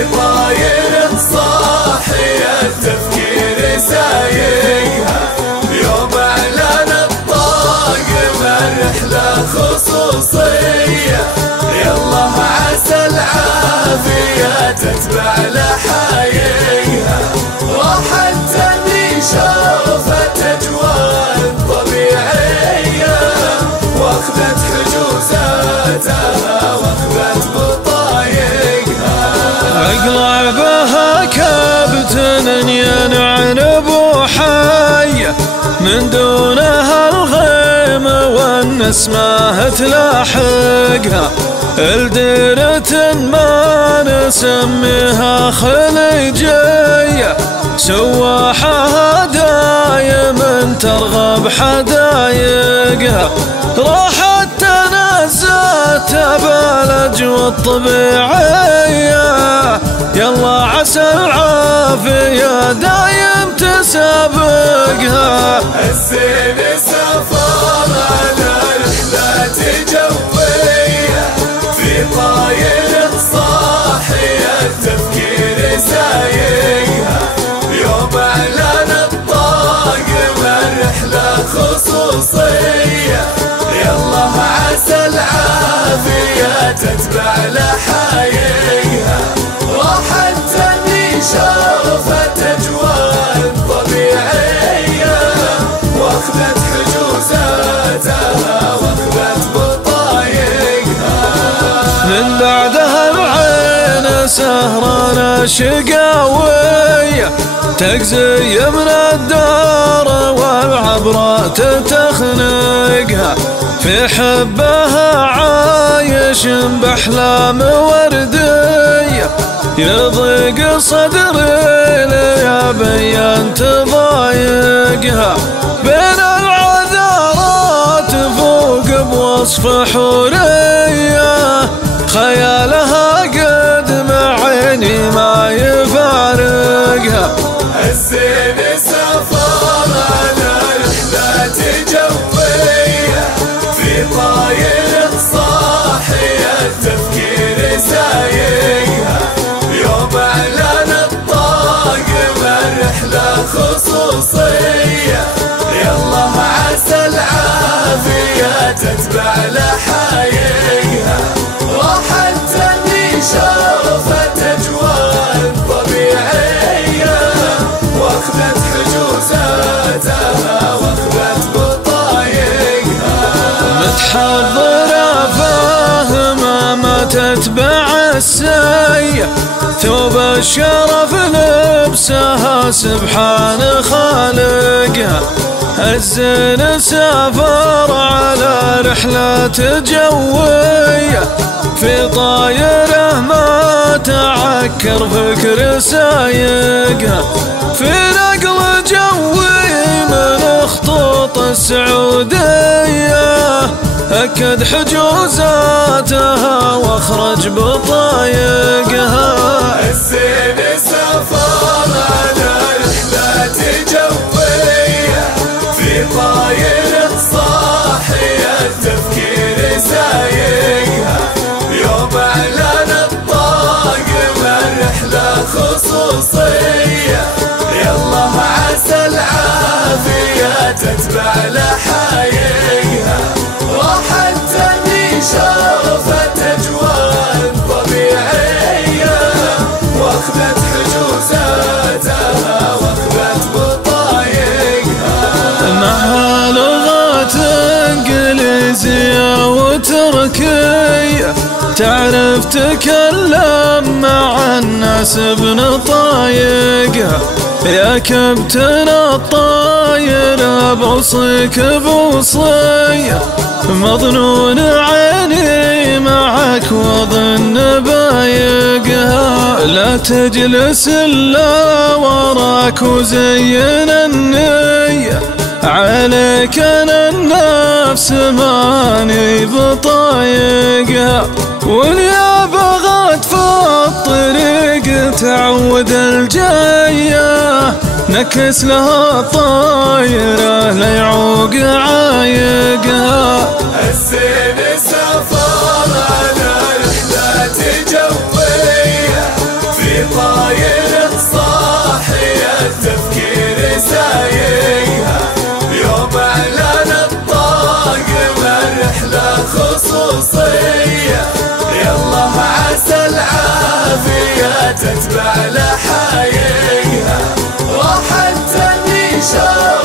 في طاير صاحي التفكير سايقها، يوم اعلان الطاقم الرحلة خصوصية، يلا عسى العافية تتبع لحايقها، وحتى اللي شافت أجواء طبيعية واخذت حجوزاتها واخذت بطايقها. اقلع بها كابتن ينعن ابو حي، من دونها الغيم والنسمة تلاحقها، الديرة ما نسميها خليجية، سواحها دايم ترغب حدايقها، راحت تنزهت بالاجواء الطبيعية، يلا عسى العافية دايم تسابقها. الزين سافر على رحلة جوية، في طاير صاحي التفكير سايقها، يوم اعلان الطاقم الرحلة خصوصية، يلا عسى العافية تتبع لحايقها، وحتى اللي شافت أجواء طبيعية واخذت حجوزاتها واخذت بطايقها. من بعدها بعين سهرانة شقاوية، تقزي من الدار والعبرة تخنقها، في حبها عايش بأحلام وردية، يضيق صدري ليا بيان تضايقها، بين العذارات فوق بوصف حورية، خيالها قد مع عيني ما يفارقها. الزين سافر على رحلة جوية، في طاير صاحي التفكير سايقها، يوم اعلان الطاقم الرحلة خصوصية، يلا عسى العافية تتبع لحايقها، وحتى اللي شافت أجواء طبيعية واخذت حجوزاتها واخذت بطايقها. متحضرة فاهمة ما تتبع السية، ثوب الشرف لبسها سبحان خالقها، الزين سافر على رحلة جوية، في طايره ما تعكر فكر سايقها، في نقل جوي من خطوط السعودية، أكد حجوزاتها واخرج بطايقها. الزين سافر على رحلة جوية، في طاير صاحي التفكير سايقها، يوم اعلان الطاقم الرحلة خصوصية، يلا عسى العافية تتبع لحايقها، وحتى اللي شافت أجواء طبيعية واخذت حجوزاتها واخذت بطايقها. معها لغات انجليزية وتركية، تعرف تكلم مع الناس بنطايقها، يا كابتن الطاير بوصيك بوصية، مظنون عيني معك واظن بايقها، لا تجلس الا وراك وزين النية، عليك انا النفس ماني بطايقها، واليا بغت في الطريق تعود الجاية، نكس لها الطايرة ليعوق عايقها. الزين سافر على رحلة جوية، في الرحلة خصوصية، يلا عسى العافية تتبع لحايقها، راحت تمني شوق